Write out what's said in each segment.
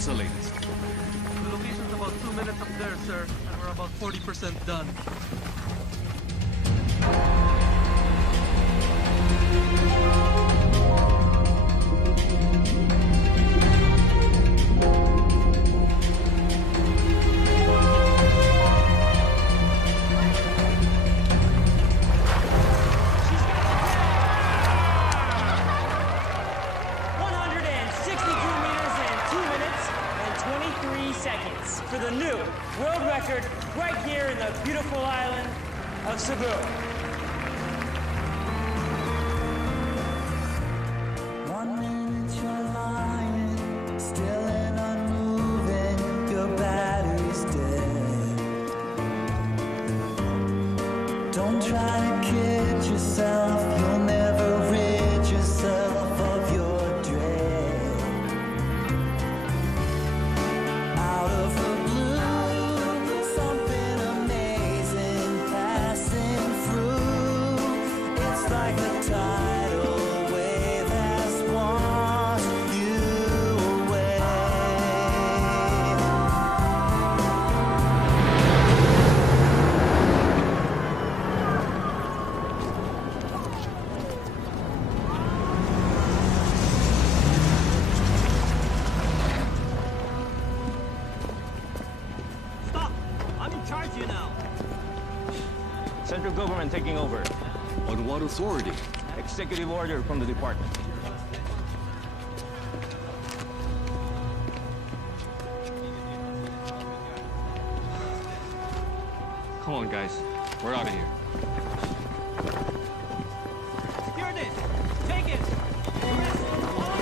What's the latest? The location's about 2 minutes up there, sir, and we're about 40% done. For the new world record right here in the beautiful island of Cebu. 1 minute you're lying, still and unmoving, your battery's dead. Don't try to kid yourself, you'll never rid yourself of your dread. Out of the blue, something amazing passing through. It's like a tidal wave has washed you away. Stop! I'm in charge here now. Central government taking over. On what authority? Executive order from the department. Come on, guys. We're out of here. Here it is. Take it. Yes, follow me.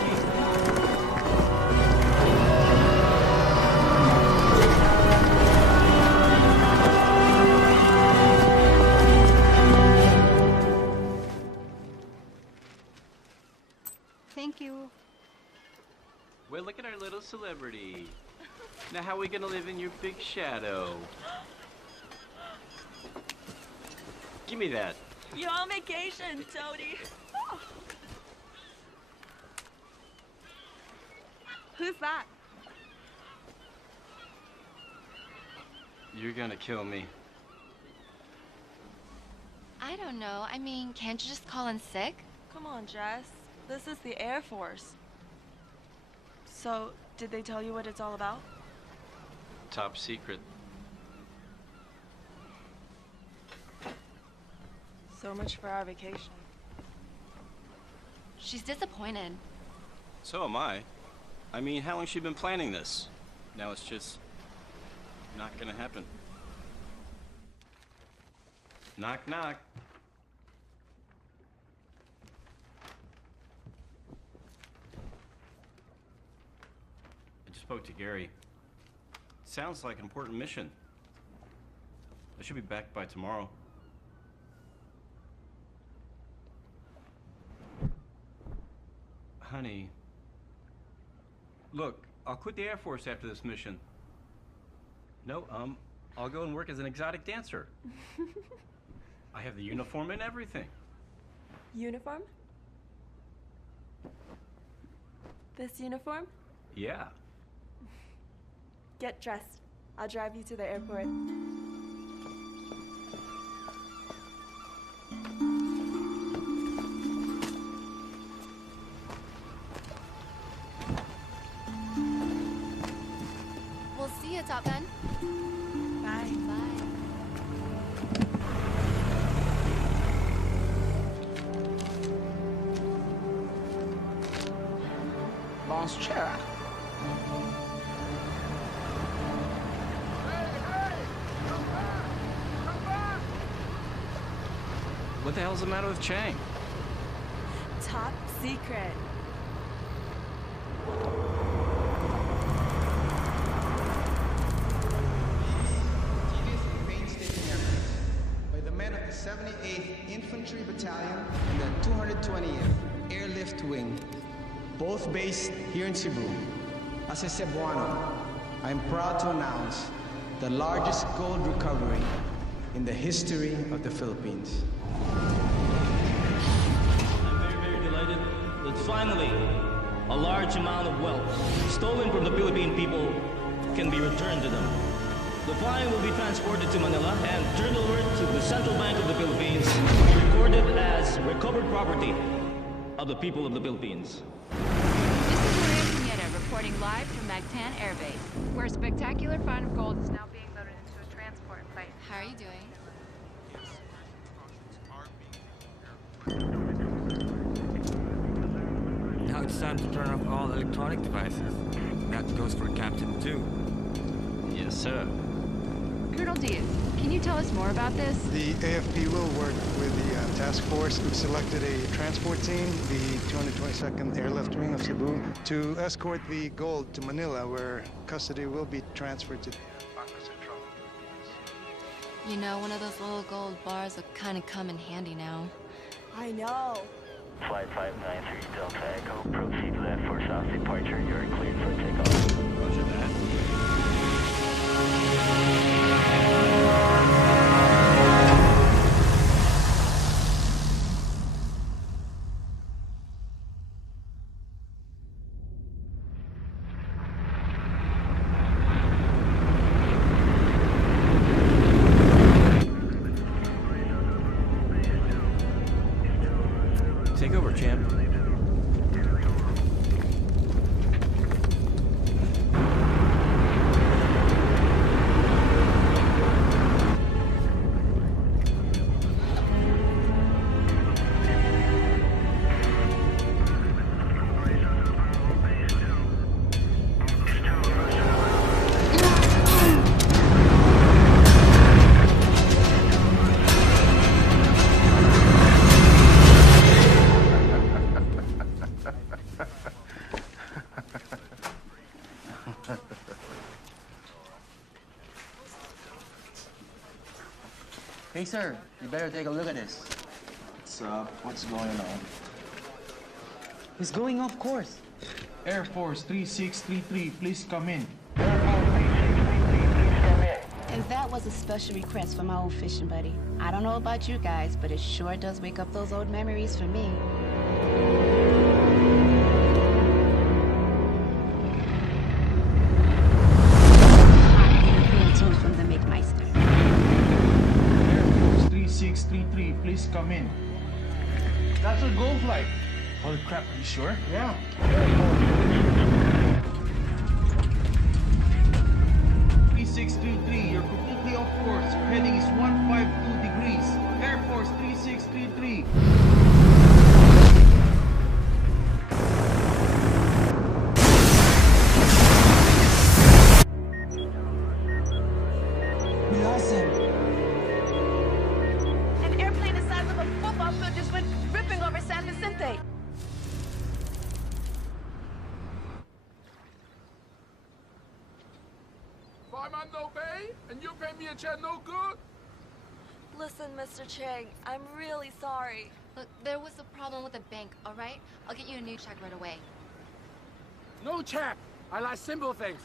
Thank you. Well, look at our little celebrity. Now, how are we gonna live in your big shadow? Give me that. You're on vacation, Toadie. Who's that? You're gonna kill me. I don't know. I mean, can't you just call in sick? Come on, Jess. This is the Air Force. So, did they tell you what it's all about? Top secret. So much for our vacation. She's disappointed. So am I. I mean, how long has she been planning this? Now it's just not gonna happen. Knock, knock. I just spoke to Gary. Sounds like an important mission. I should be back by tomorrow. Honey, look, I'll quit the Air Force after this mission. No, I'll go and work as an exotic dancer. I have the uniform and everything. Uniform? This uniform? Yeah. Get dressed. I'll drive you to the airport. We'll see you, Top Gun. Bye. Bye. Bonjour. What the hell's the matter with Chang? Top secret. Tedious and painstaking efforts by the men of the 78th Infantry Battalion and the 220th Airlift Wing, both based here in Cebu. As a Cebuano, I'm proud to announce the largest gold recovery in the history of the Philippines. I'm very, very delighted that finally a large amount of wealth stolen from the Philippine people can be returned to them. The fine will be transported to Manila and turned over to the Central Bank of the Philippines to be recorded as recovered property of the people of the Philippines. This is Maria Pineda reporting live from Mactan Air Base, where a spectacular find of gold is now being loaded into a transport plane. How are you doing? Now it's time to turn off all electronic devices. That goes for Captain too. Yes, sir. Colonel Diaz, can you tell us more about this? The AFP will work with the task force. We've selected a transport team, the 222nd Airlift Wing of Cebu, to escort the gold to Manila, where custody will be transferred to the Bangko Central. You know, one of those little gold bars will kind of come in handy now. I know. Flight 593 Delta Echo, proceed left for south departure. You're cleared for takeoff. Roger that. Take over, champ. Hey, sir, you better take a look at this. What's up? What's going on? He's going off course. Air Force 3633, please come in. And that was a special request from my old fishing buddy. I don't know about you guys, but it sure does wake up those old memories for me. From the McMeister. Air Force 3633, please come in. That's a gold flight. Holy crap, are you sure? Yeah. 3633, you're completely off course. Your heading is 152 degrees. Air Force 3633. An airplane the size of a football field just went ripping over San Vicente. If I'm on no pay and you pay me a check no good? Listen, Mr. Chang, I'm really sorry. Look, there was a problem with the bank, all right? I'll get you a new check right away. No check. I like simple things.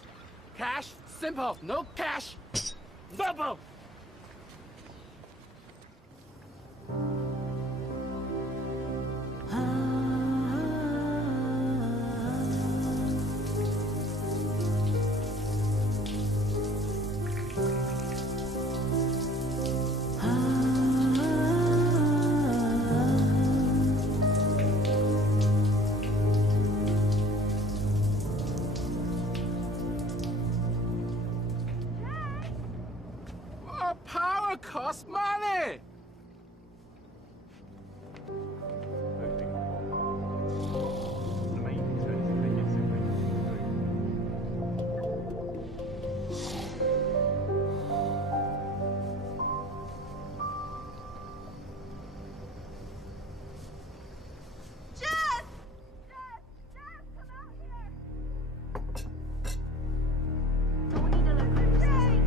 Cash, simple. No cash, double. Oh, power costs money.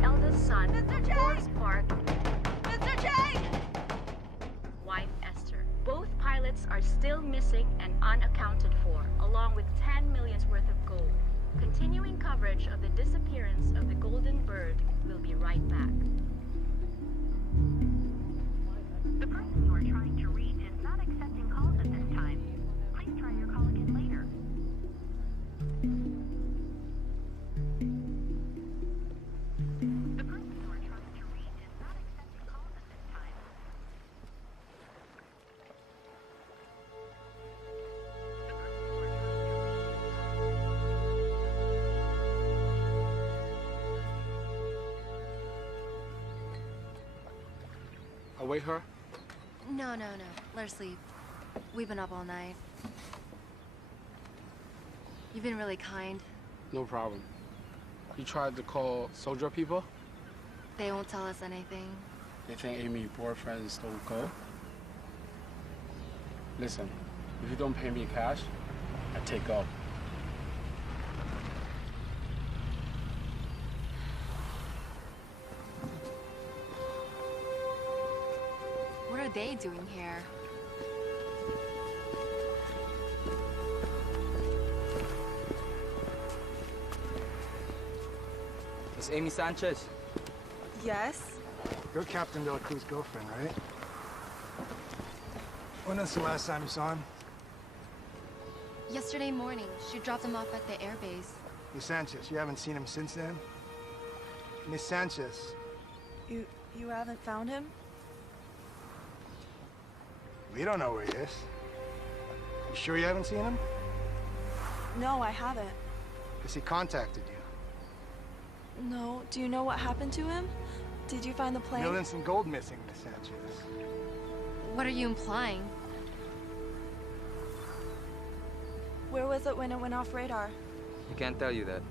Eldest son, Forest Park. Mr. Chang! Wife Esther. Both pilots are still missing and unaccounted for, along with 10 million's worth of gold. Continuing coverage of the disappearance of the Golden Bird will be right back. The person you are trying to reach is not accepting calls at this time. Please try your call again later. awake her? No. Let her sleep. We've been up all night. You've been really kind. No problem. You tried to call soldier people? They won't tell us anything. They think Amy's boyfriend stole gold? Listen, if you don't pay me cash, I take off. What are they doing here? It's Amy Sanchez. Yes? You're Captain De La Cruz's girlfriend, right? When was the last time you saw him? Yesterday morning, she dropped him off at the airbase. Miss Sanchez, you haven't seen him since then? Miss Sanchez. You haven't found him? We don't know where he is. You sure you haven't seen him? No, I haven't. Has he contacted you? No. Do you know what happened to him? Did you find the plane? Millions in gold missing, Miss Sanchez. What are you implying? Where was it when it went off radar? We can't tell you that.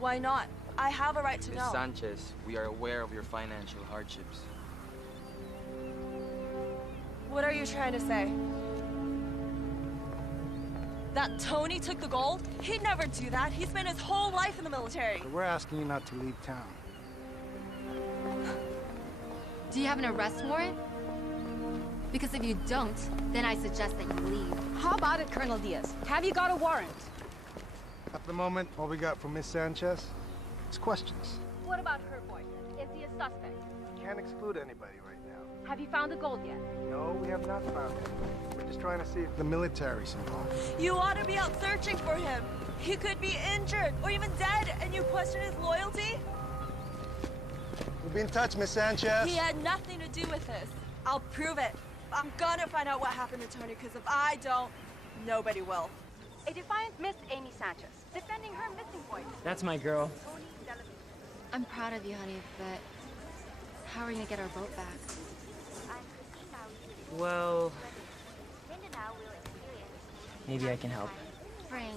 Why not? I have a right to Miss know. Sanchez, we are aware of your financial hardships. What are you trying to say? That Tony took the gold? He'd never do that. He spent his whole life in the military. So we're asking you not to leave town. Do you have an arrest warrant? Because if you don't, then I suggest that you leave. How about it, Colonel Diaz? Have you got a warrant? At the moment, all we got from Miss Sanchez is questions. What about her boyfriend? Is he a suspect? Can't exclude anybody right now. Have you found the gold yet? No, we have not found him. We're just trying to see if the military's involved. You ought to be out searching for him. He could be injured or even dead, and you question his loyalty? We'll be in touch, Miss Sanchez. He had nothing to do with this. I'll prove it. I'm gonna find out what happened to Tony, because if I don't, nobody will. A defiant Miss Amy Sanchez, defending her missing boy. That's my girl. I'm proud of you, honey, but how are we gonna get our boat back? Well, maybe I can help. Frank.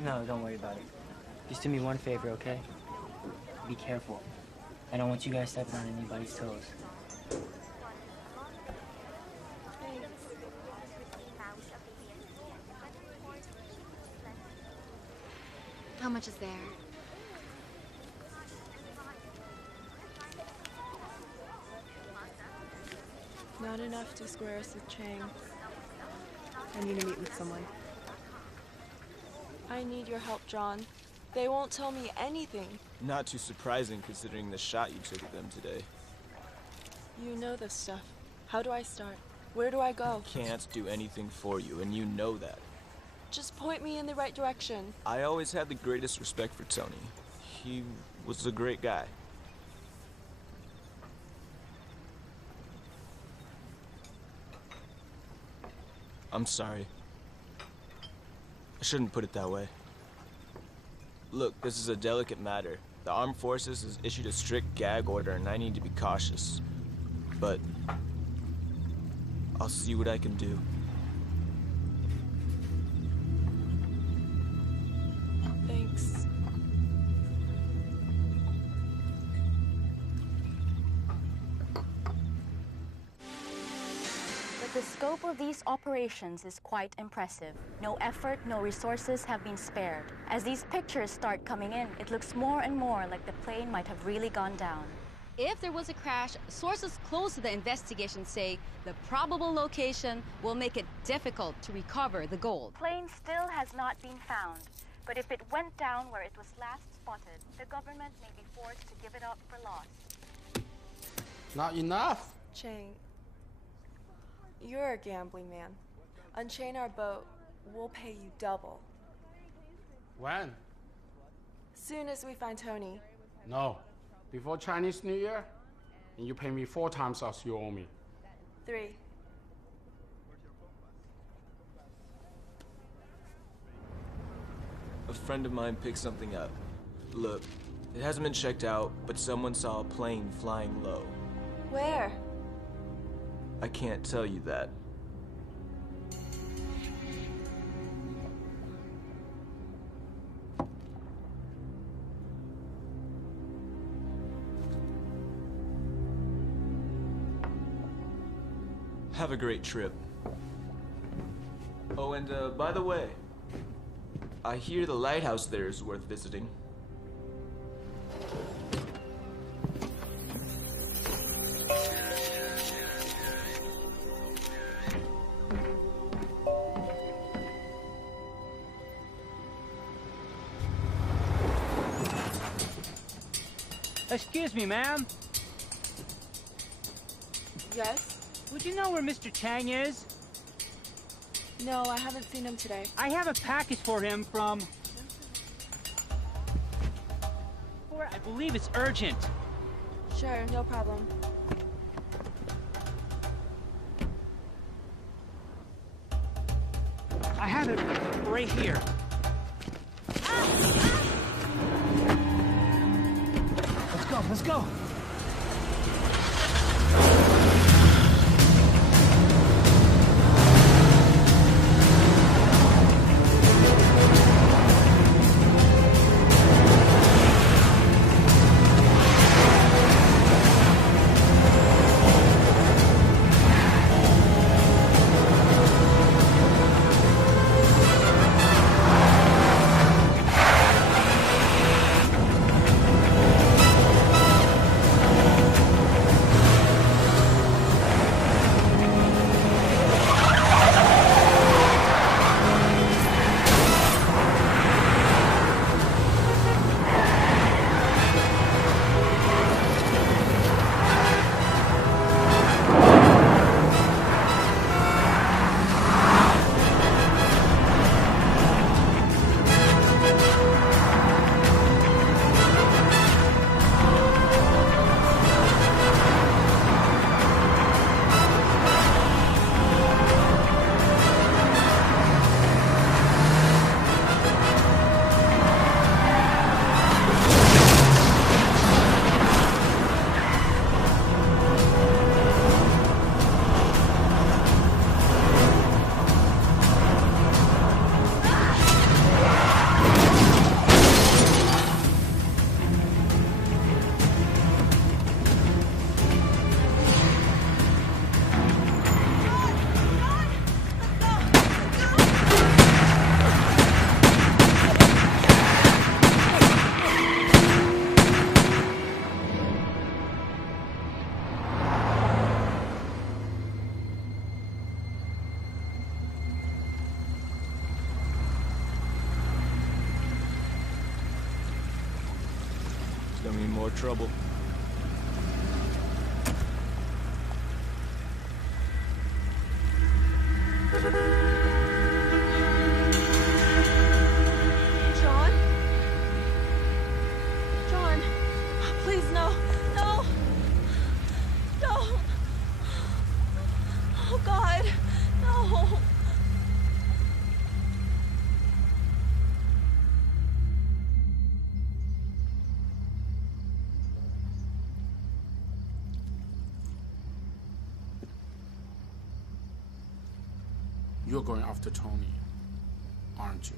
No, don't worry about it. Just do me one favor, okay? Be careful. I don't want you guys stepping on anybody's toes. How much is there? Not enough to square us with Chang. I need to meet with someone. I need your help, John. They won't tell me anything. Not too surprising considering the shot you took at them today. You know this stuff. How do I start? Where do I go? Can't do anything for you, and you know that. Just point me in the right direction. I always had the greatest respect for Tony. He was a great guy. I'm sorry. I shouldn't put it that way. Look, this is a delicate matter. The armed forces has issued a strict gag order and I need to be cautious. But I'll see what I can do. Thanks. But the scope of these operations is quite impressive. No effort, no resources have been spared. As these pictures start coming in, it looks more and more like the plane might have really gone down. If there was a crash, sources close to the investigation say the probable location will make it difficult to recover the gold. Plane still has not been found, but if it went down where it was last spotted, the government may be forced to give it up for lost. Not enough? Chang, you're a gambling man. Unchain our boat, we'll pay you double. When? Soon as we find Tony. No. Before Chinese New Year, and you pay me 4 times as you owe me. 3. A friend of mine picked something up. Look, it hasn't been checked out, but someone saw a plane flying low. Where? I can't tell you that. Have a great trip. Oh, and by the way, I hear the lighthouse there is worth visiting. Excuse me, ma'am. Yes? Would you know where Mr. Chang is? No, I haven't seen him today. I have a package for him from... I believe it's urgent. Sure, no problem. I have it right here. Let's go, let's go. It's gonna mean more trouble. John? John, please, no. No. No. Oh, God. No. You're going after Tony, aren't you?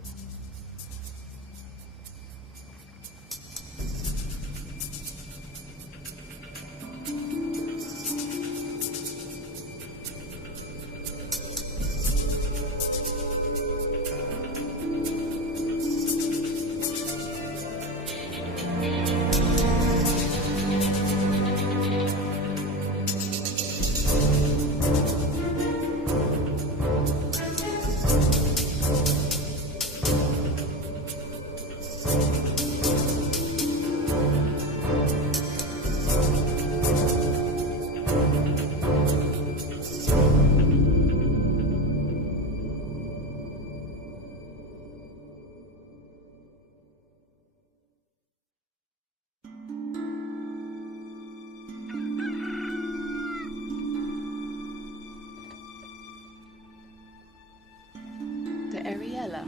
The Ariella.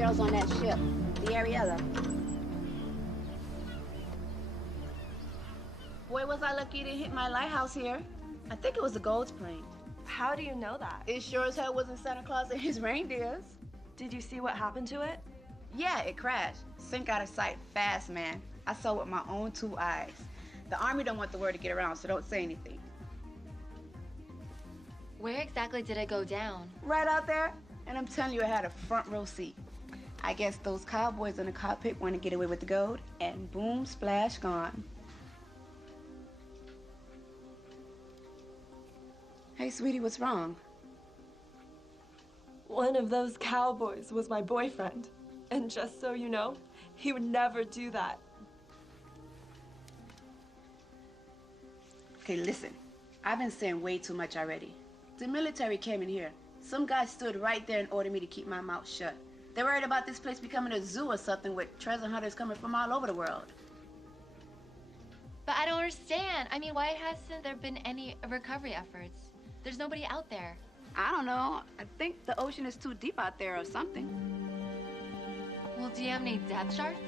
girls on that ship, the Ariella. Boy, was I lucky to hit my lighthouse here. I think it was the Gold's plane. How do you know that? It sure as hell wasn't Santa Claus and his reindeers. Did you see what happened to it? Yeah, it crashed. Sink out of sight fast, man. I saw with my own 2 eyes. The Army don't want the word to get around, so don't say anything. Where exactly did it go down? Right out there, and I'm telling you, I had a front row seat. I guess those cowboys in the cockpit want to get away with the gold, and boom, splash, gone. Hey, sweetie, what's wrong? One of those cowboys was my boyfriend. And just so you know, he would never do that. Okay, listen. I've been saying way too much already. The military came in here. Some guy stood right there and ordered me to keep my mouth shut. They're worried about this place becoming a zoo or something with treasure hunters coming from all over the world. But I don't understand. I mean, why hasn't there been any recovery efforts? There's nobody out there. I don't know. I think the ocean is too deep out there or something. Well, do you have any depth charts?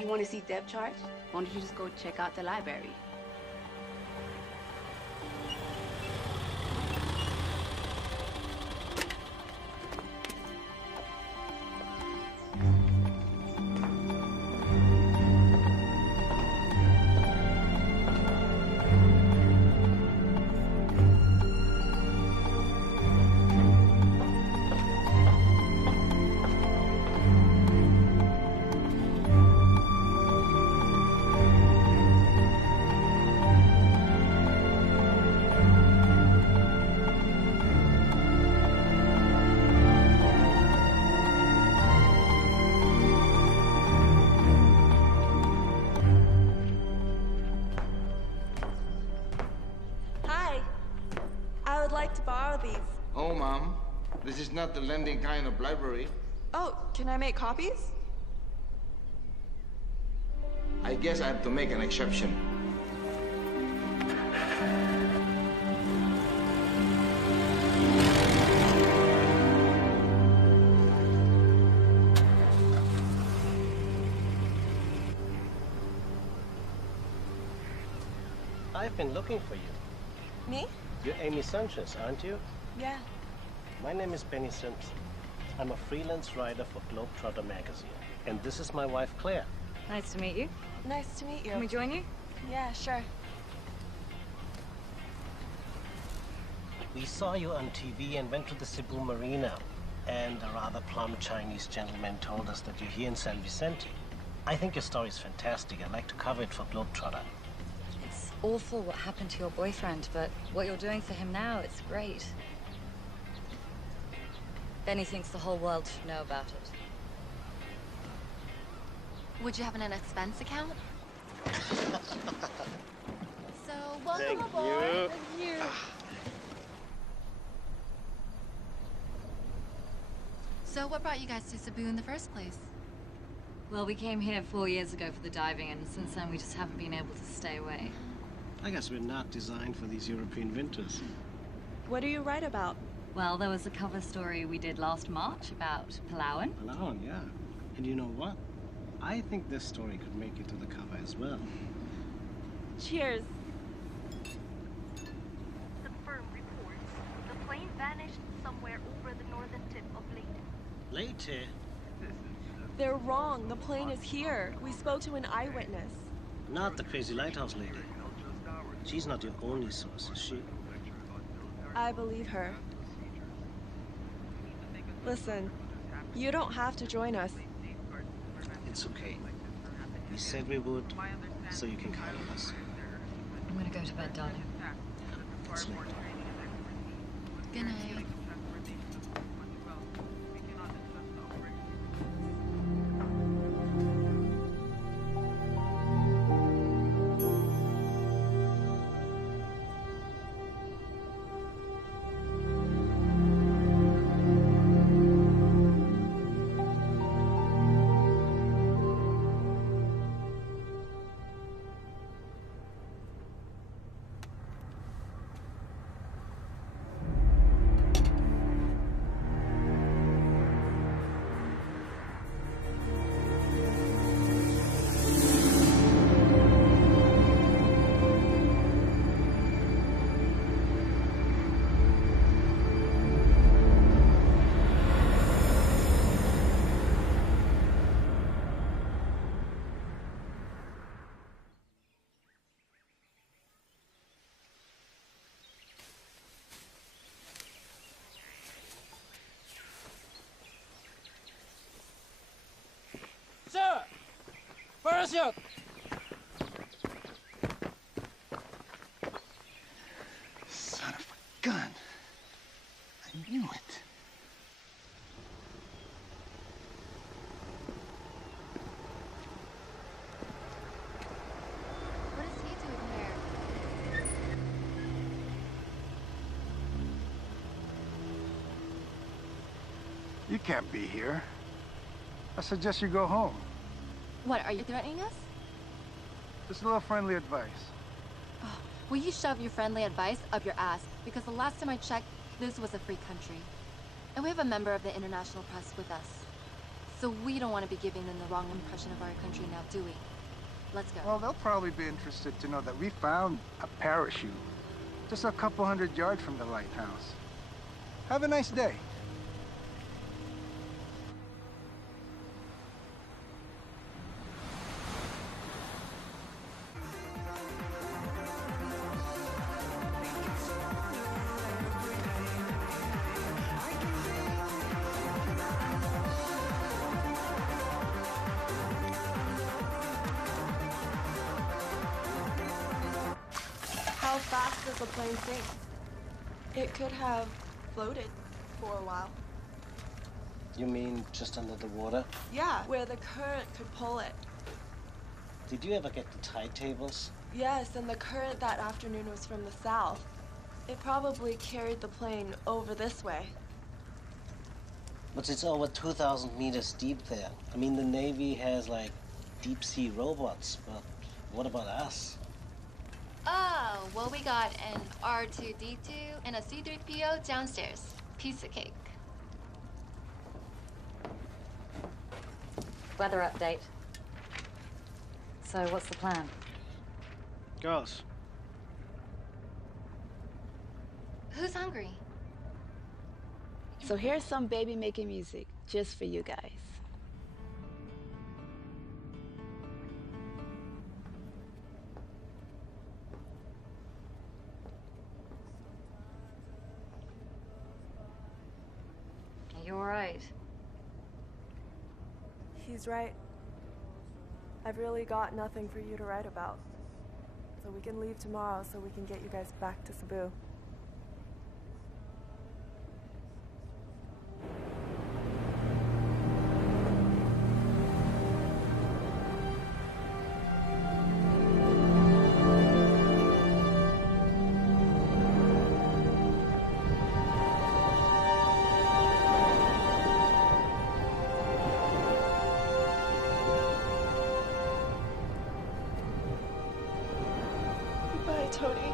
You want to see depth charts? Why don't you just go check out the library? Oh, Mom, this is not the lending kind of library. Oh, can I make copies? I guess I have to make an exception. I've been looking for you. Me? You're Amy Sanchez, aren't you? Yeah. My name is Benny Simpson. I'm a freelance writer for Globetrotter magazine. And this is my wife, Claire. Nice to meet you. Nice to meet you. Can we join you? Yeah, sure. We saw you on TV and went to the Cebu Marina. And a rather plump Chinese gentleman told us that you're here in San Vicente. I think your story is fantastic. I'd like to cover it for Globetrotter. It's awful what happened to your boyfriend, but what you're doing for him now, it's great. Benny thinks the whole world should know about it. Would you have an expense account? So, welcome Thank aboard. you. So, what brought you guys to Cebu in the first place? Well, we came here 4 years ago for the diving, and since then we just haven't been able to stay away. I guess we're not designed for these European winters. What do you write about? Well, there was a cover story we did last March about Palawan. Palawan, yeah. And you know what? I think this story could make it to the cover as well. Cheers. The firm reports the plane vanished somewhere over the northern tip of Leyte. Leyte? They're wrong. The plane is here. We spoke to an eyewitness. Not the crazy lighthouse lady. She's not your only source, is she? I believe her. Listen, you don't have to join us. It's okay. We said we would, so you can count on us. I'm gonna go to bed, darling. It's late. Good night. parachute! Son of a gun. I knew it. What is he doing here? You can't be here. I suggest you go home. What, are you threatening us? Just a little friendly advice. Oh, will you shove your friendly advice up your ass? Because the last time I checked, this was a free country. And we have a member of the international press with us. So we don't want to be giving them the wrong impression of our country now, do we? Let's go. Well, they'll probably be interested to know that we found a parachute just a couple 100 yards from the lighthouse. Have a nice day. How fast does the plane sink? It could have floated for a while. You mean just under the water? Yeah, where the current could pull it. Did you ever get the tide tables? Yes, and the current that afternoon was from the south. It probably carried the plane over this way. But it's over 2,000 meters deep there. I mean, the Navy has, like, deep-sea robots, but what about us? Oh, well, we got an R2-D2 and a C-3PO downstairs. Piece of cake. Weather update. So, what's the plan? Girls. Who's hungry? So here's some baby making music just for you guys. Are you alright? He's right. I've really got nothing for you to write about. So we can leave tomorrow so we can get you guys back to Cebu. Bye, Tony.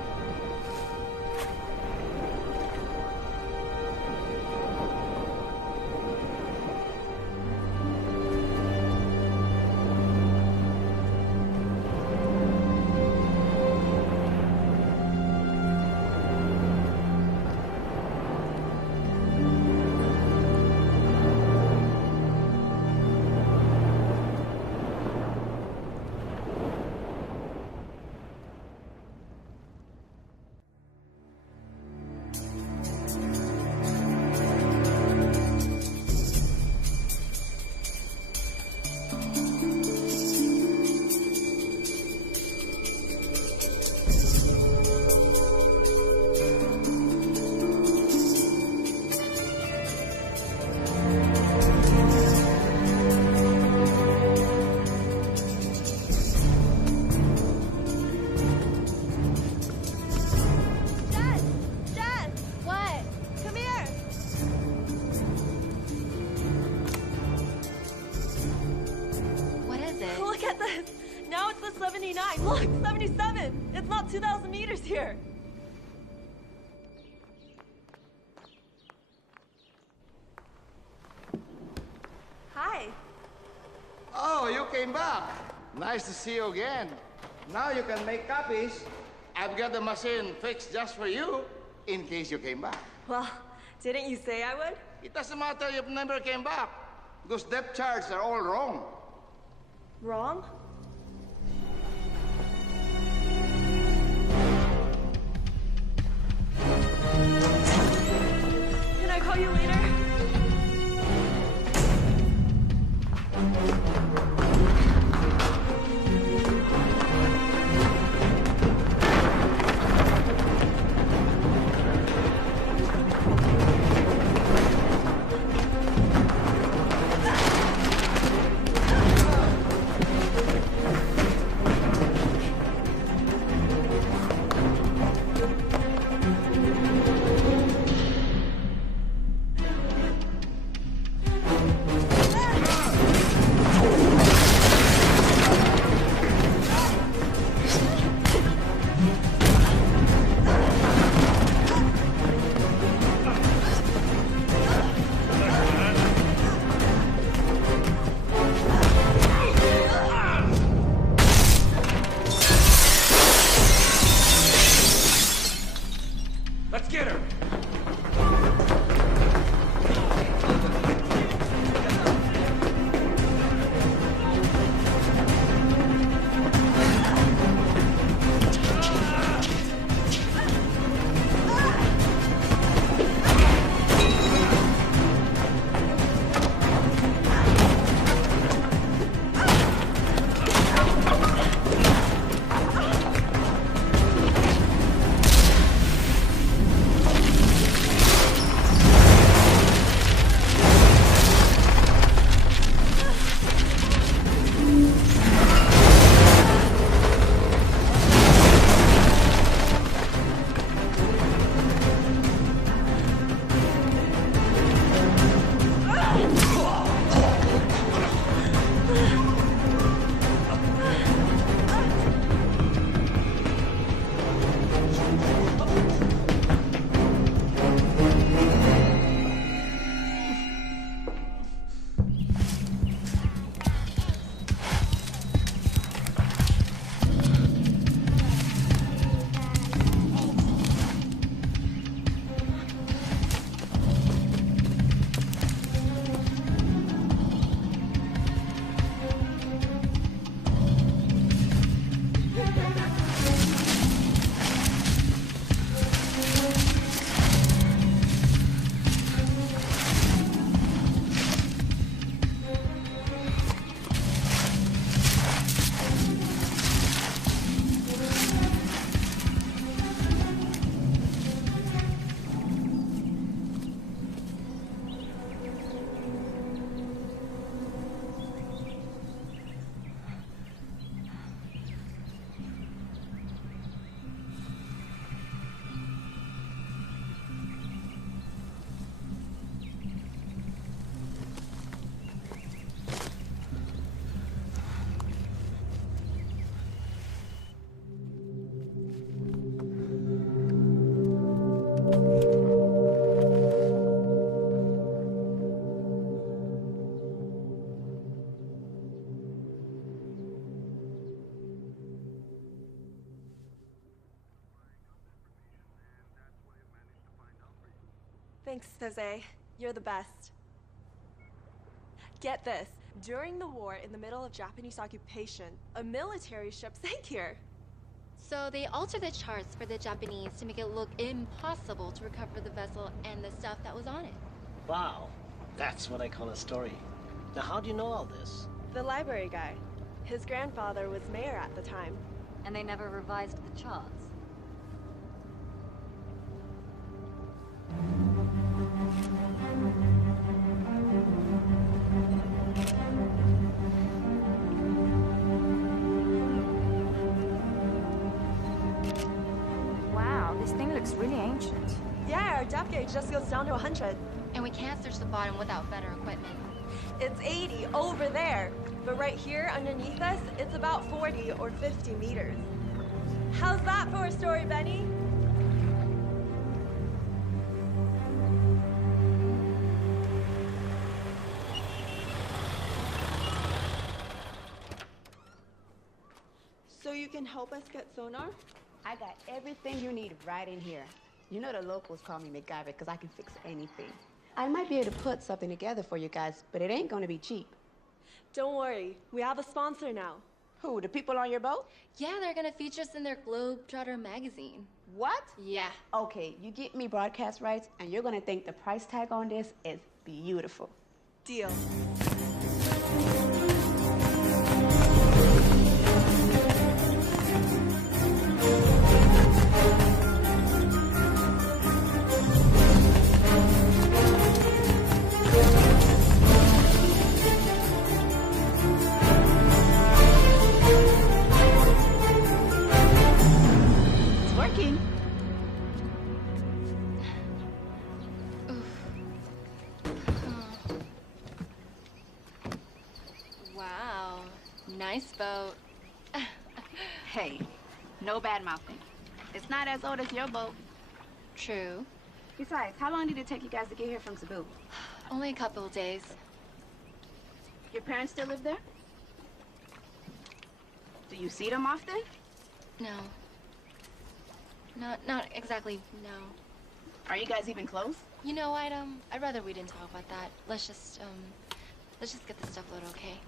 Now it's the 79. Look, 77. It's not 2,000 meters here. Hi. Oh, you came back. Nice to see you again. Now you can make copies. I've got the machine fixed just for you, in case you came back. Well, didn't you say I would? It doesn't matter if you never came back. Those depth charts are all wrong. Wrong? Can I call you later? Thanks, Jose. You're the best. Get this. During the war, in the middle of Japanese occupation, a military ship sank here. So they altered the charts for the Japanese to make it look impossible to recover the vessel and the stuff that was on it. Wow, that's what I call a story. Now, how do you know all this? The library guy. His grandfather was mayor at the time. And they never revised the charts. Wow, this thing looks really ancient. Yeah, our depth gauge just goes down to 100. And we can't search the bottom without better equipment. It's 80 over there. But right here underneath us, it's about 40 or 50 meters. How's that for a story, Benny? So you can help us get sonar? I got everything you need right in here. You know the locals call me MacGyver because I can fix anything. I might be able to put something together for you guys, but it ain't gonna be cheap. Don't worry, we have a sponsor now. Who, the people on your boat? Yeah, they're gonna feature us in their Globetrotter magazine. What? Yeah. Okay, you get me broadcast rights, and you're gonna think the price tag on this is beautiful. Deal. Wow, nice boat. Hey, no bad mouthing. It's not as old as your boat. True. Besides, how long did it take you guys to get here from Cebu? Only a couple of days. Your parents still live there? Do you see them often? No. Not exactly, no. Are you guys even close? You know, I'd rather we didn't talk about that. Let's just get this stuff loaded, okay?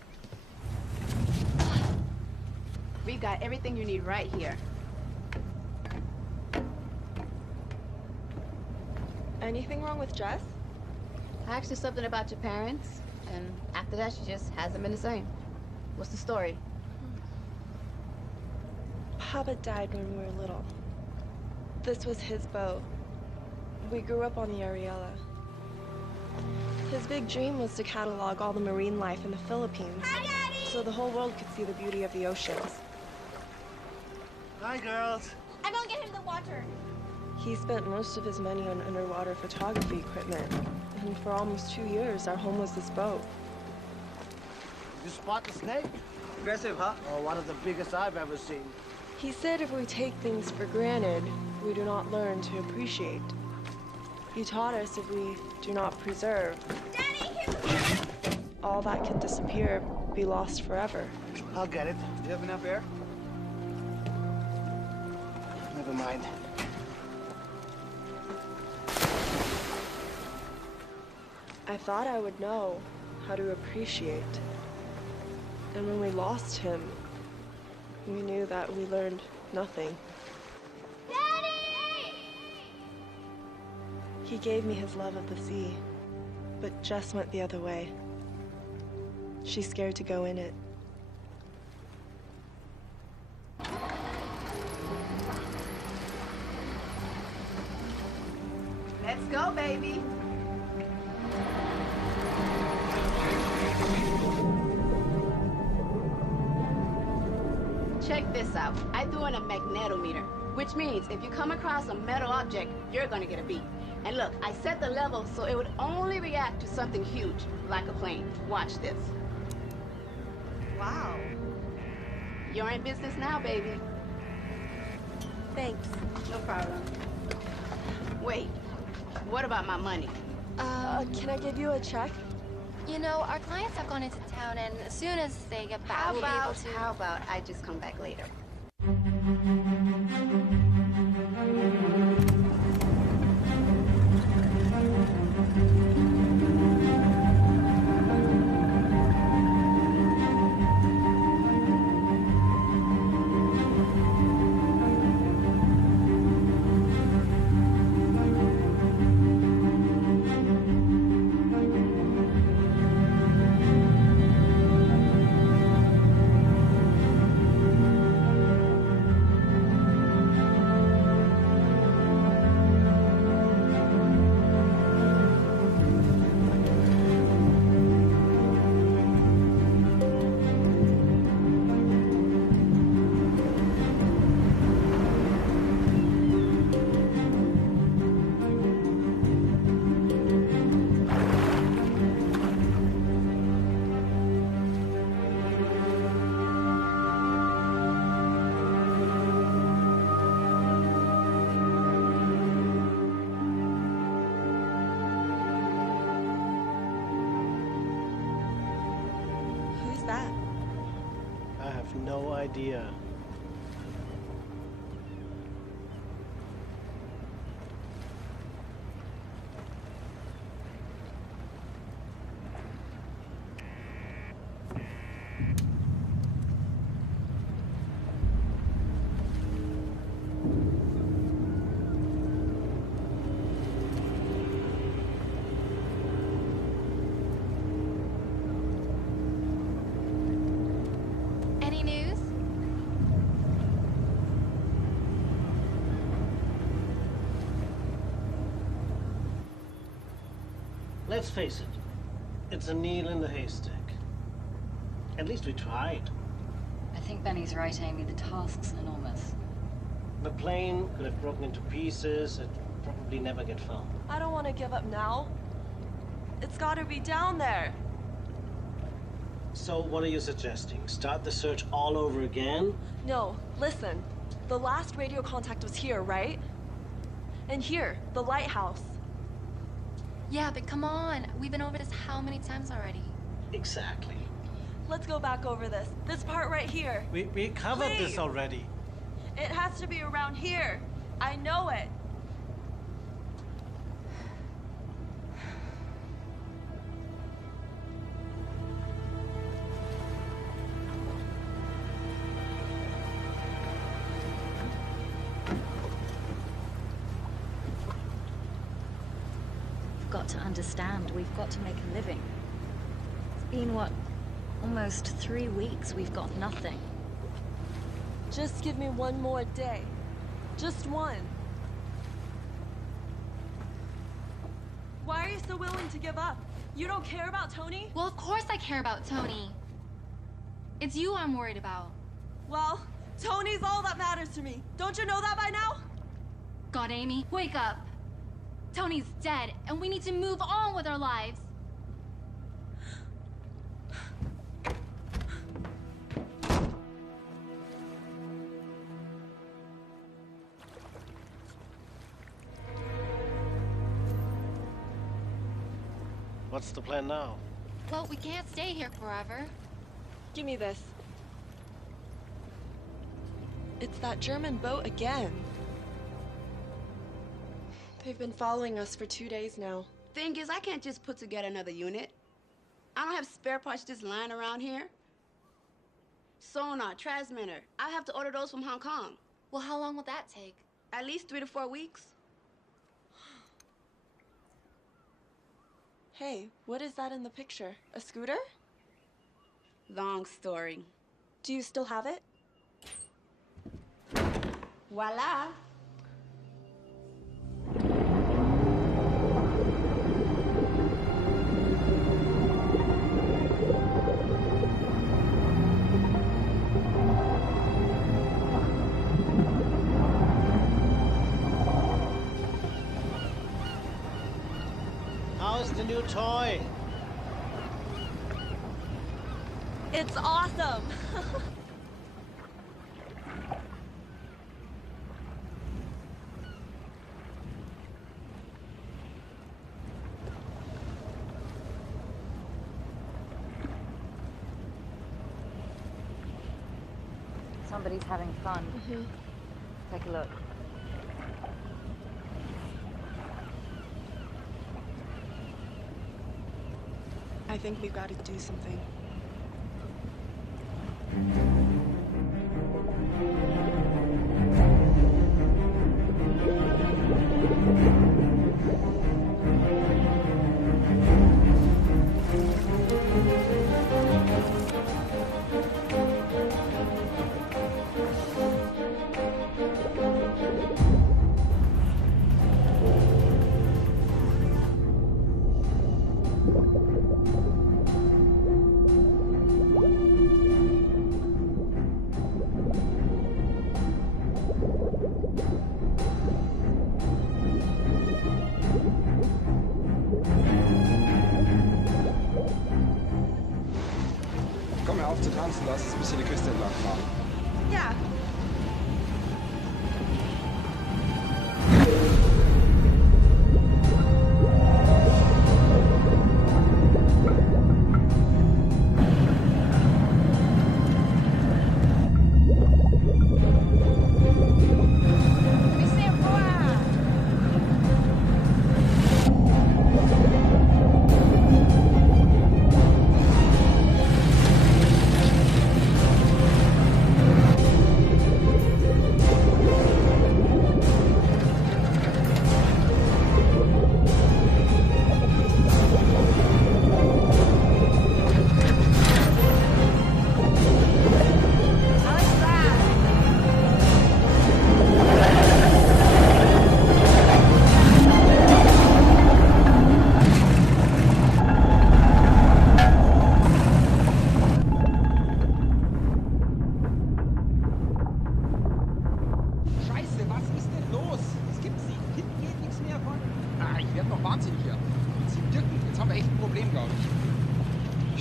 We've got everything you need right here. Anything wrong with Jess? I asked her something about your parents, and after that, she just hasn't been the same. What's the story? Papa died when we were little. This was his boat. We grew up on the Ariella. His big dream was to catalog all the marine life in the Philippines, so the whole world could see the beauty of the oceans. Hi, girls. I'm gonna get him the water. He spent most of his money on underwater photography equipment, and for almost 2 years, our home was this boat. You spot the snake? Aggressive, huh? Oh, one of the biggest I've ever seen. He said if we take things for granted, we do not learn to appreciate. He taught us if we do not preserve, all that can disappear, be lost forever. I'll get it. Do you have enough air? Never mind. I thought I would know how to appreciate. And when we lost him, we knew that we learned nothing. Daddy! He gave me his love of the sea, but Jess went the other way. She's scared to go in it. Let's go, baby. Check this out. I threw in a magnetometer, which means if you come across a metal object, you're gonna get a beep. And look, I set the level so it would only react to something huge, like a plane. Watch this. Wow. You're in business now, baby. Thanks. No problem. Wait, what about my money? Can I give you a check? You know, our clients have gone into town, and as soon as they get back, we'll be able to... How about I just come back later? no idea. Any news? Let's face it, it's a needle in the haystack. At least we tried. I think Benny's right, Amy. The task's enormous. The plane could have broken into pieces. It'd probably never get found. I don't want to give up now. It's gotta be down there. So what are you suggesting? Start the search all over again? No, listen. The last radio contact was here, right? And here, the lighthouse. Yeah, but come on. We've been over this how many times already? Exactly. Let's go back over this. This part right here. We covered Please. this already. It has to be around here. I know it. We've got to understand. We've got to make a living. It's been, what, almost 3 weeks we've got nothing. Just give me one more day. Just one. Why are you so willing to give up? You don't care about Tony? Well, of course I care about Tony. It's you I'm worried about. Well, Tony's all that matters to me. Don't you know that by now? God, Amy, wake up. Tony's dead, and we need to move on with our lives. What's the plan now? Well, we can't stay here forever. Give me this. It's that German boat again. They've been following us for 2 days now. Thing is, I can't just put together another unit. I don't have spare parts just lying around here. Sonar, transmitter. I have to order those from Hong Kong. Well, how long will that take? At least 3 to 4 weeks. Hey, what is that in the picture? A scooter? Long story. Do you still have it? Voila. How's the new toy? It's awesome! Somebody's having fun. Take a look. I think we've got to do something. Komm, hör auf zu tanzen, lass uns ein bisschen die Küste entlang fahren. Ja.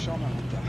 Shona Huta.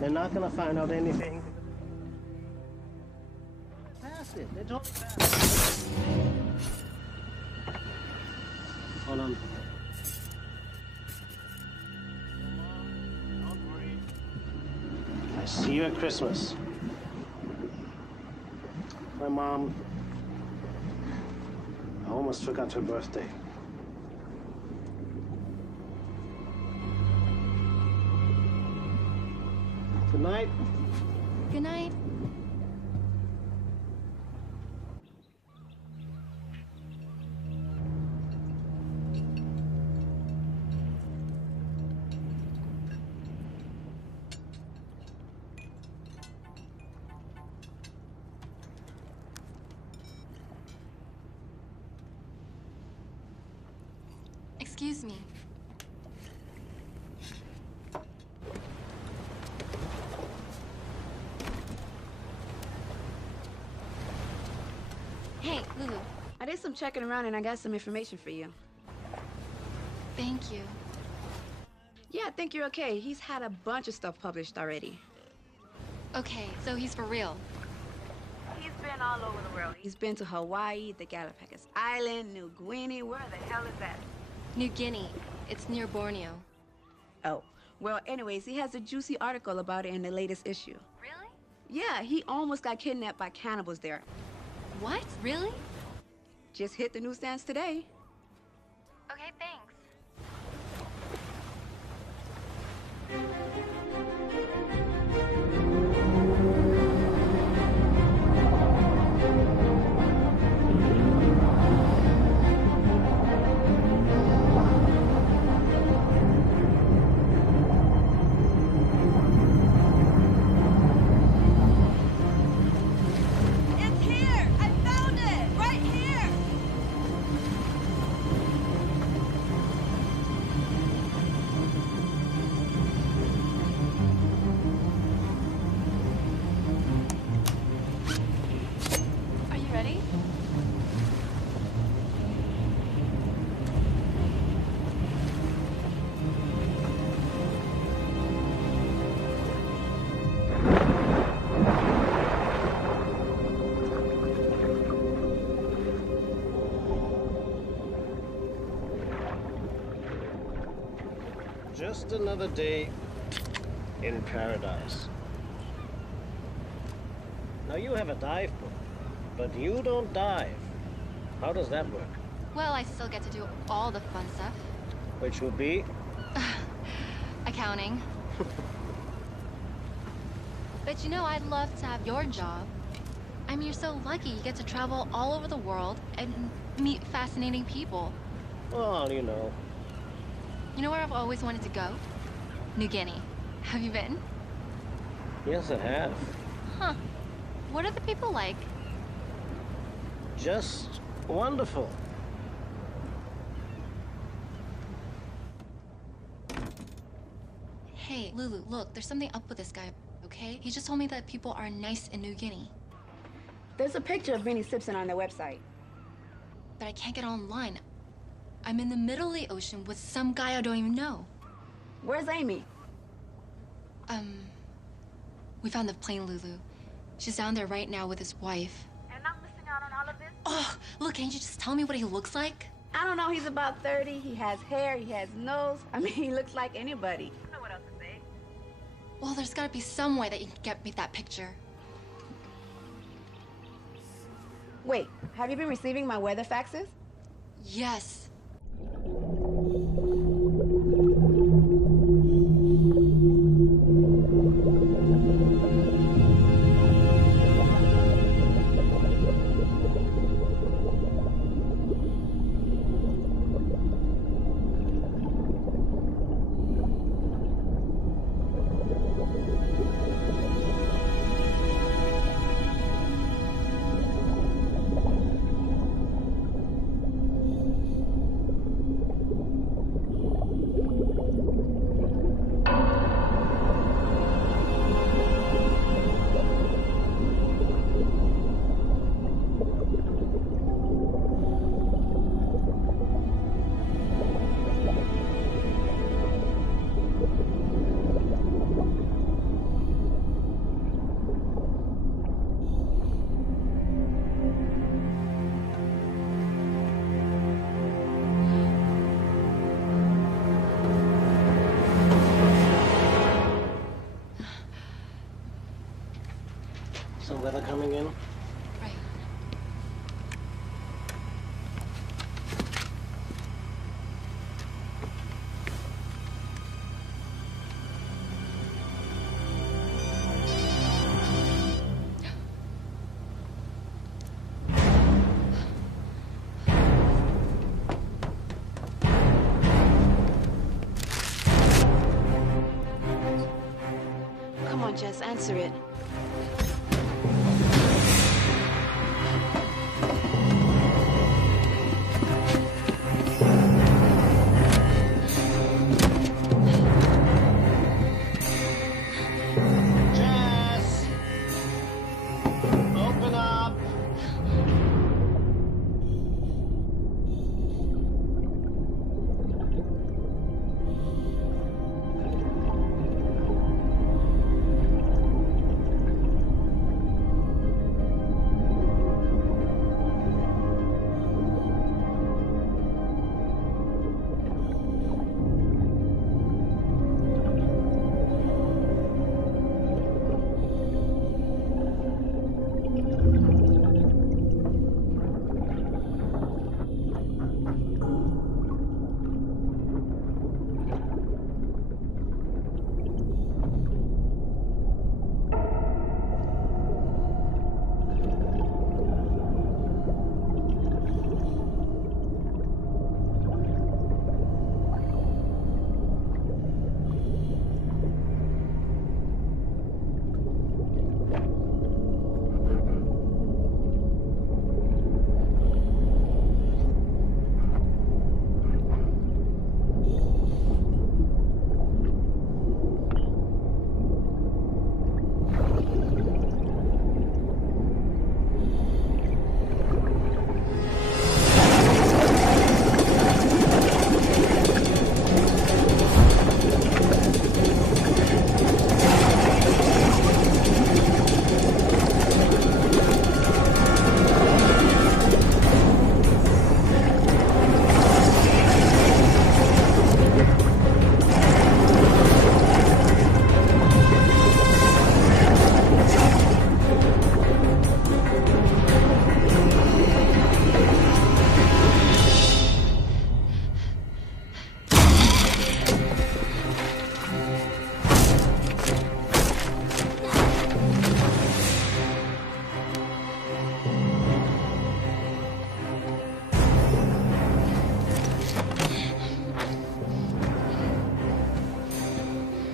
They're not gonna find out anything. Pass it. They don't pass. Hold on. Don't worry. I see you at Christmas. My mom, I almost forgot her birthday. Good night. Good night. Excuse me. Hey, Lulu. I did some checking around and I got some information for you. Thank you. Yeah, I think you're okay. He's had a bunch of stuff published already. Okay, so he's for real. He's been all over the world. He's been to Hawaii, the Galapagos Island, New Guinea. Where the hell is that? New Guinea. It's near Borneo. Oh, well, anyways, he has a juicy article about it in the latest issue. Really? Yeah, he almost got kidnapped by cannibals there. What? Really? Just hit the newsstands today. Okay, thanks. Just another day in paradise. Now you have a dive book, but you don't dive. How does that work? Well, I still get to do all the fun stuff. Which would be? Accounting. But you know, I'd love to have your job. I mean, you're so lucky. You get to travel all over the world and meet fascinating people. Well, you know. You know where I've always wanted to go? New Guinea. Have you been? Yes, I have. Huh. What are the people like? Just wonderful. Hey, Lulu, look, there's something up with this guy, okay? He just told me that people are nice in New Guinea. There's a picture of Vinnie Simpson on their website. But I can't get online. I'm in the middle of the ocean with some guy I don't even know. Where's Amy? We found the plane, Lulu. She's down there right now with his wife. And I'm missing out on all of this? Oh, look, can't you just tell me what he looks like? I don't know, he's about 30, he has hair, he has nose. I mean, he looks like anybody. I know what else to say. Well, there's gotta be some way that you can get me that picture. Wait, have you been receiving my weather faxes? Yes. answer it. Jess! Open up!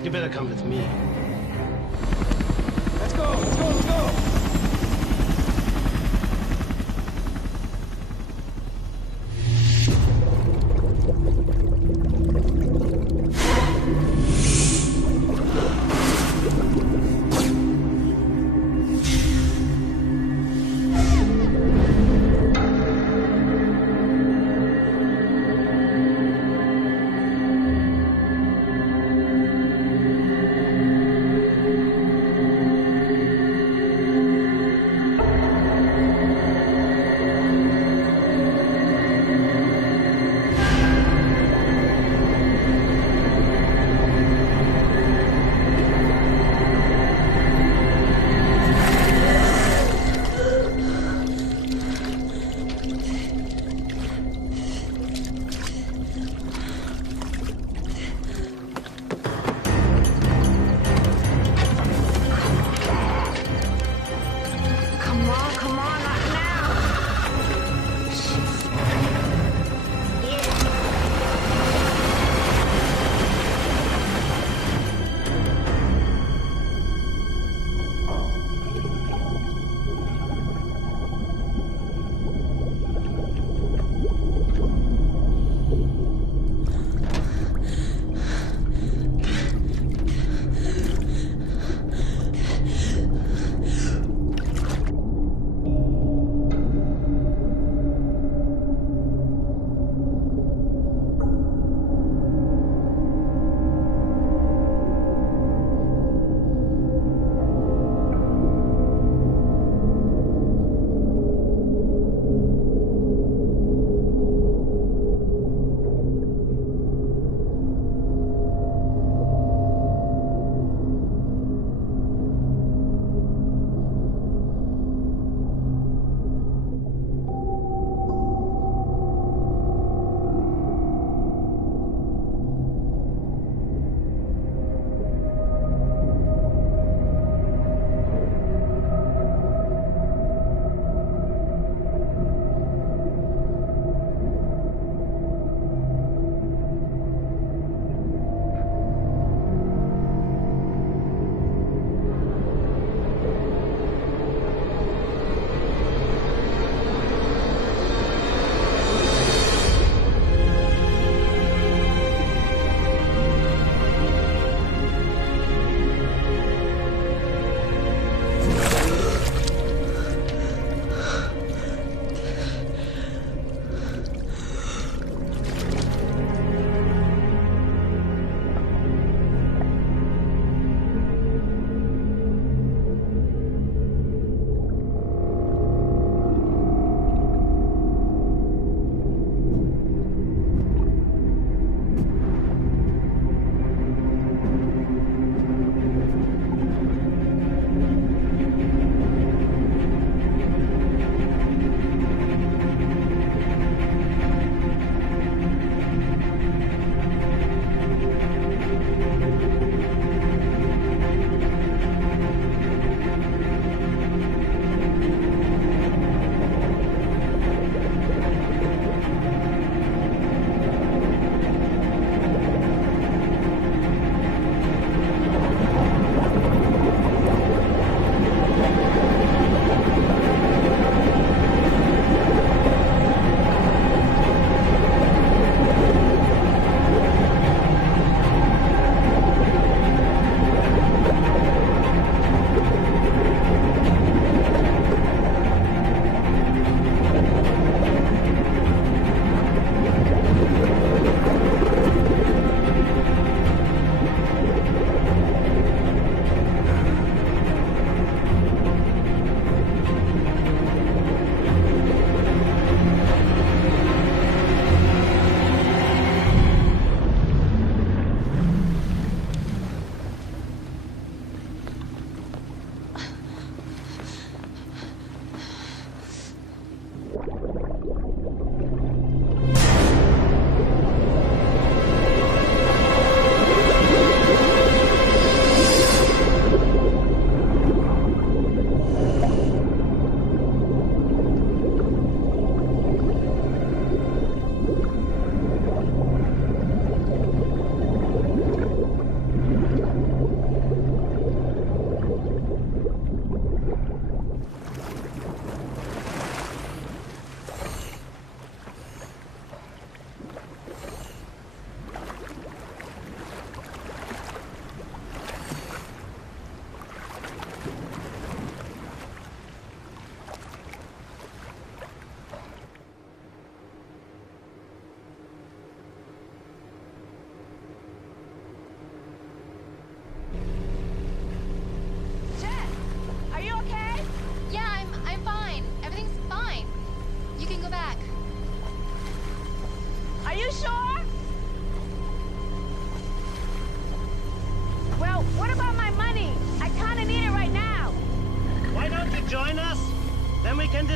You better come with me. Let's go, let's go, let's go!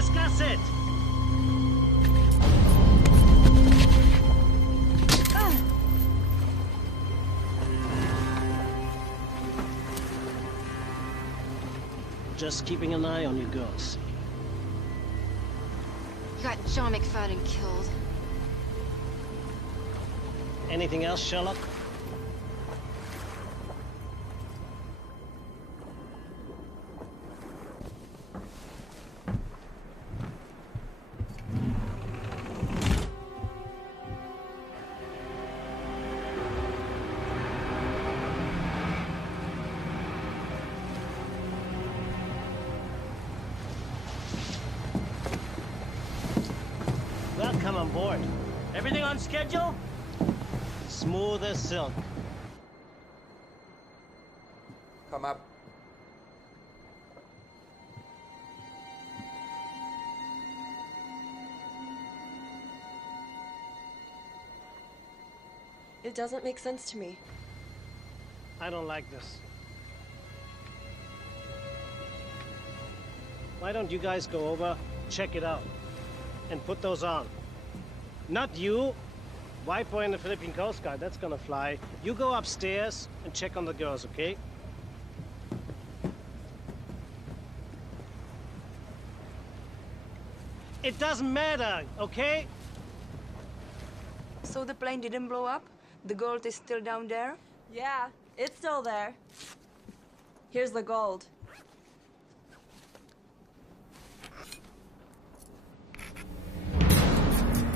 discuss it. Just keeping an eye on you girls. You got John McFadden killed. Anything else, Sherlock? Welcome on board. Everything on schedule? Smooth as silk. Come up. It doesn't make sense to me. I don't like this. Why don't you guys go over, check it out, and put those on? Not you. White boy in the Philippine Coast Guard, that's gonna fly. You go upstairs and check on the girls, okay? It doesn't matter, okay? So the plane didn't blow up? The gold is still down there? Yeah, it's still there. Here's the gold.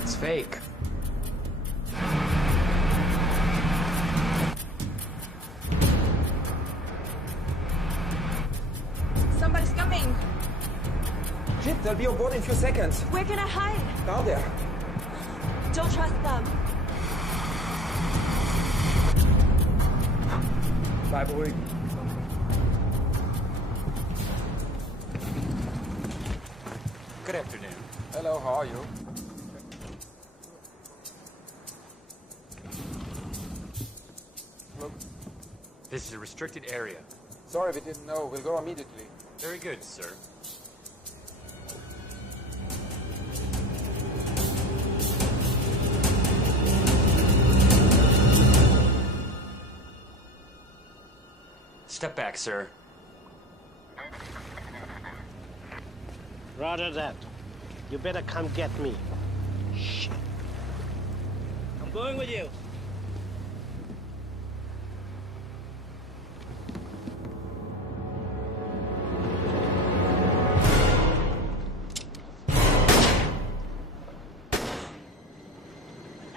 It's fake. Somebody's coming! Shit, they'll be on board in a few seconds. Where can I hide? Down there. Don't trust them. Bye, boy. Good afternoon. Hello, how are you? Look. This is a restricted area. Sorry, we didn't know. We'll go immediately. Very good, sir. Step back, sir. Roger that. You better come get me. Shit. I'm going with you.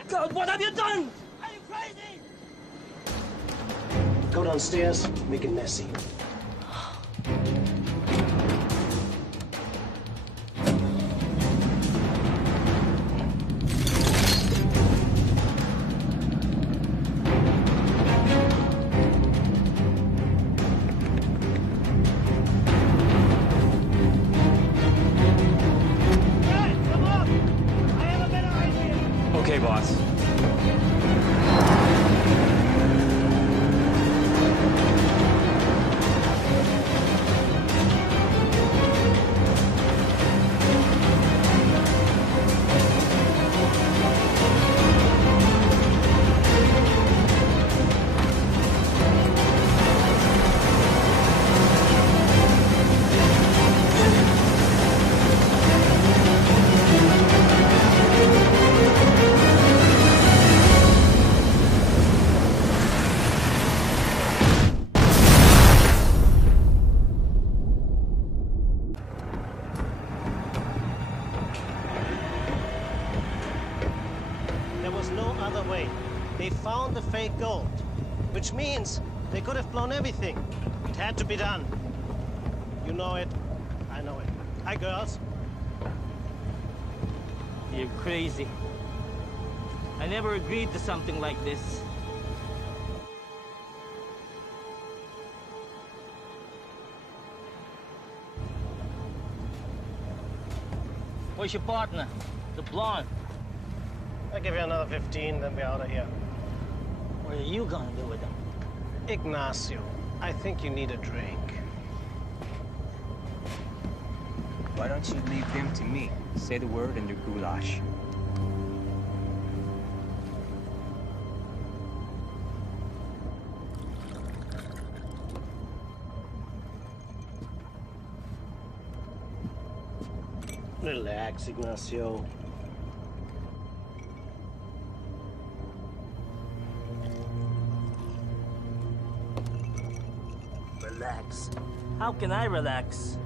God, what have you done? Are you crazy? Go downstairs, make it messy. Okay, boss. There was no other way. They found the fake gold, which means they could have blown everything. It had to be done. You know it. I know it. Hi, girls. You're crazy. I never agreed to something like this. Where's your partner? The blonde. I'll give you another 15, then we're out of here. What are you gonna do with them? Ignacio, I think you need a drink. Why don't you leave him to me? Say the word and you're goulash. Relax, Ignacio. Relax. How can I relax?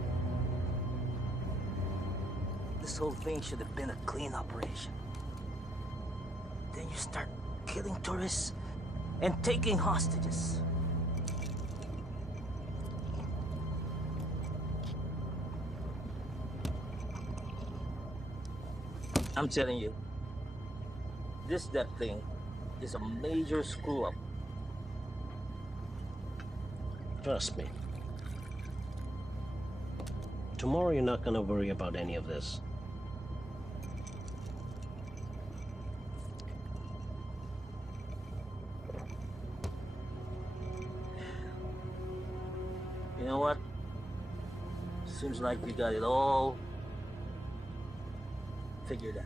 This whole thing should have been a clean operation. Then you start killing tourists and taking hostages. I'm telling you, this death thing is a major screw-up. Trust me. Tomorrow you're not gonna worry about any of this. You know what? Seems like you got it all figured out.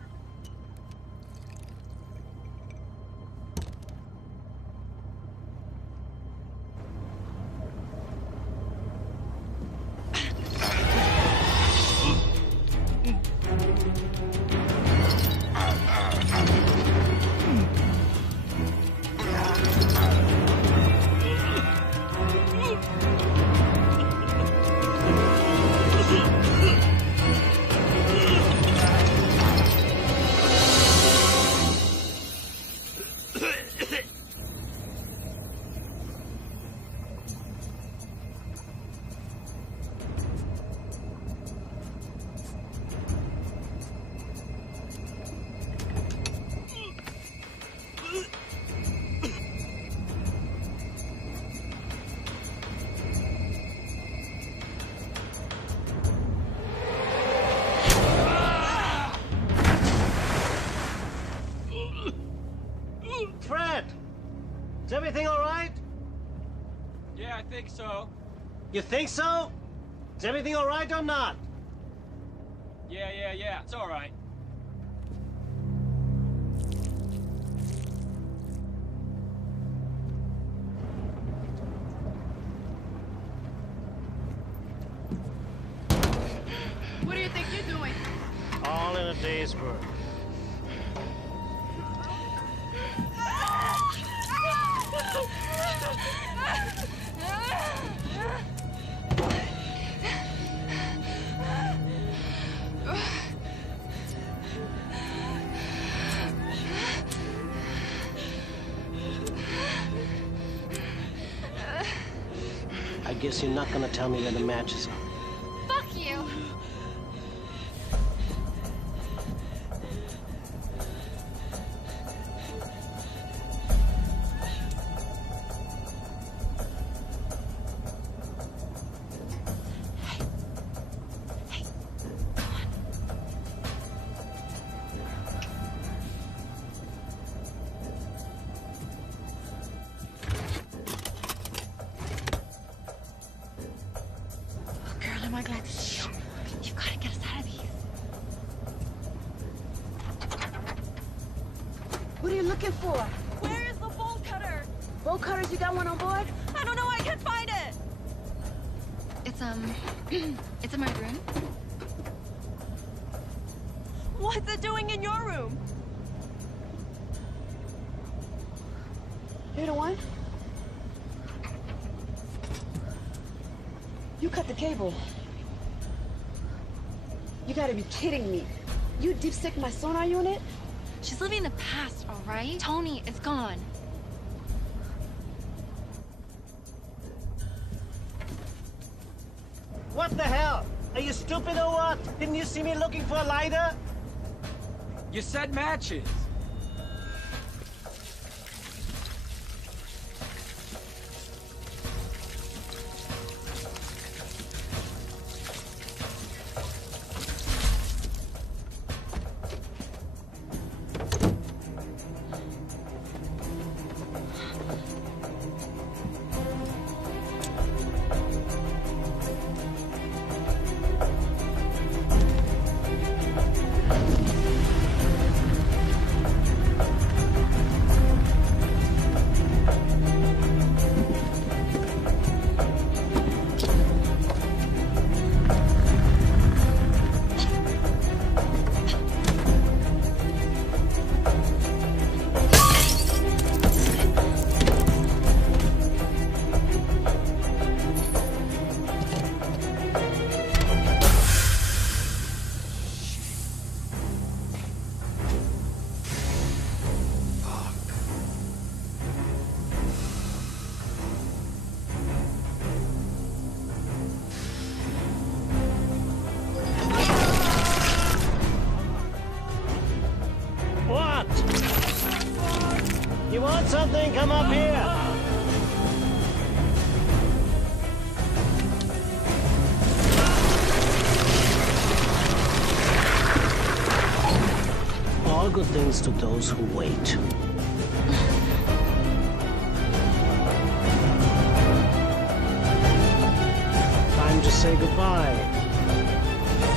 Fred! Is everything all right? Yeah, I think so. You think so? Is everything all right or not? Yeah, it's all right. What do you think you're doing? All in a day's work. I guess you're not gonna tell me where the matches are. Fuck you! Girl, am I glad to see you. You gotta get us out of these. What are you looking for? Where is the bolt cutter? Bolt cutters, you got one on board? I don't know, I can't find it. It's, it's in my room. What's it doing in your room? You're the one? You cut the cable. You gotta be kidding me. You deep stick my sonar unit? She's living in the past, all right? Tony is gone. What the hell? Are you stupid or what? Didn't you see me looking for a lighter? You said matches. What? You want something? Come up here. All good things to those who wait. Time to say goodbye.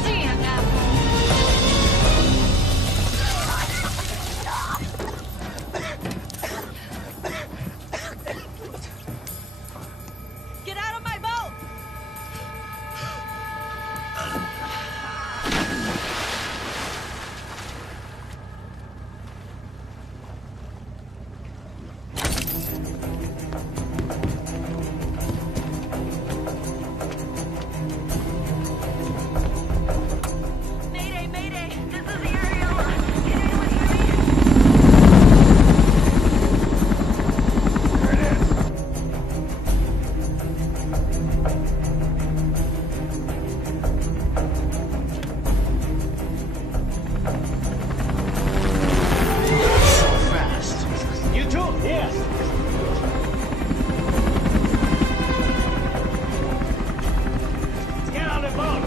Damn apple! Get out of my boat! Mayday, mayday! This is the Ariola! Can anyone hear me? So fast. You too? Yes. Get on the boat.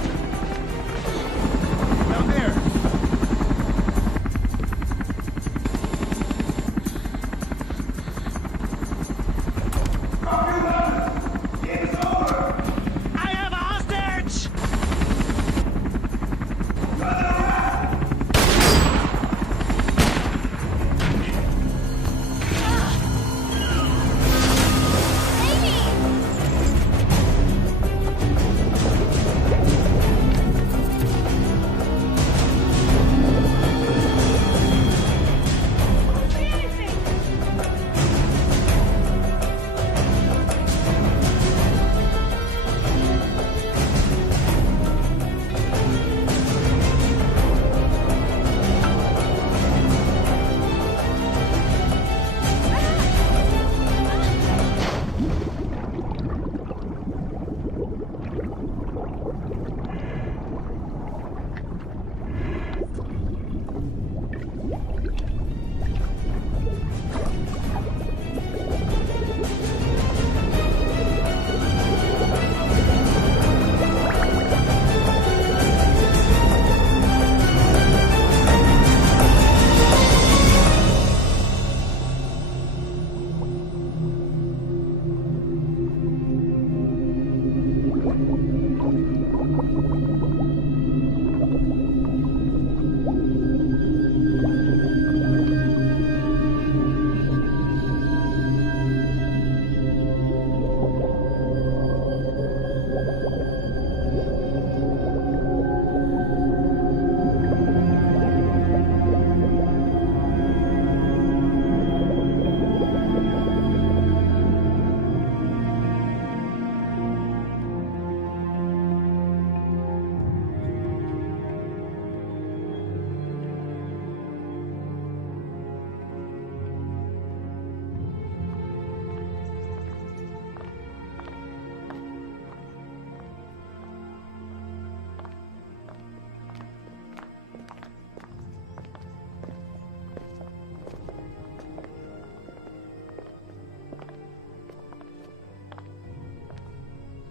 Down there. I have a hostage!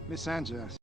Miss Sanchez.